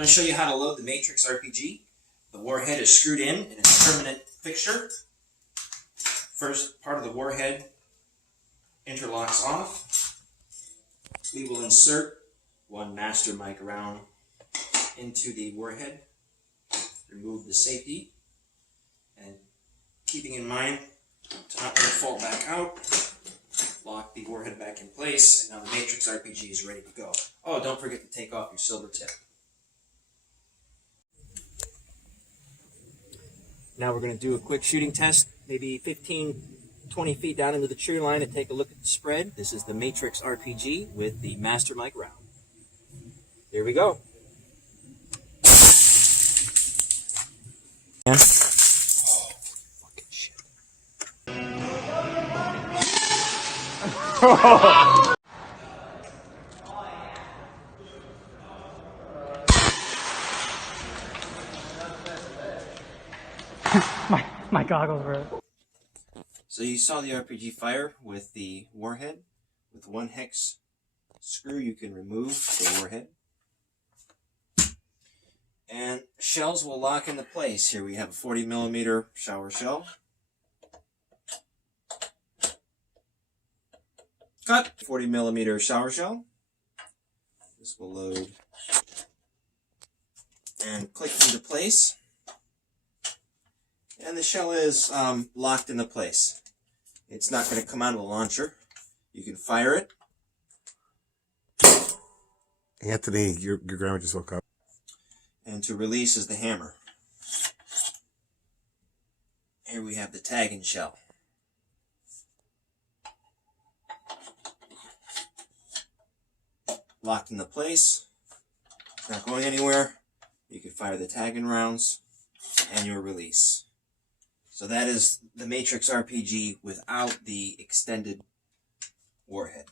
going to show you how to load the Matrix RPG. The warhead is screwed in and it's a permanent fixture. First part of the warhead interlocks off. We will insert one master mic round into the warhead, remove the safety, and keeping in mind to not let it fall back out, lock the warhead back in place, and now the Matrix RPG is ready to go. Oh, don't forget to take off your silver tip. Now we're going to do a quick shooting test, maybe 15-20 feet down into the tree line, and take a look at the spread. This is the Matrix RPG with the master mic round. Here we go. And fucking shit. My goggles were... So you saw the RPG fire with the warhead. With one hex screw you can remove the warhead. And shells will lock into place. Here we have a 40mm shower shell. Cut! 40mm shower shell. This will load and click into place. And the shell is locked into place. It's not going to come out of the launcher. You can fire it. Anthony, your grandma just woke up. And to release is the hammer. Here we have the TAGinn shell. Locked into place. Not going anywhere. You can fire the TAGinn rounds and your release. So that is the Matrix RPG without the extended warhead.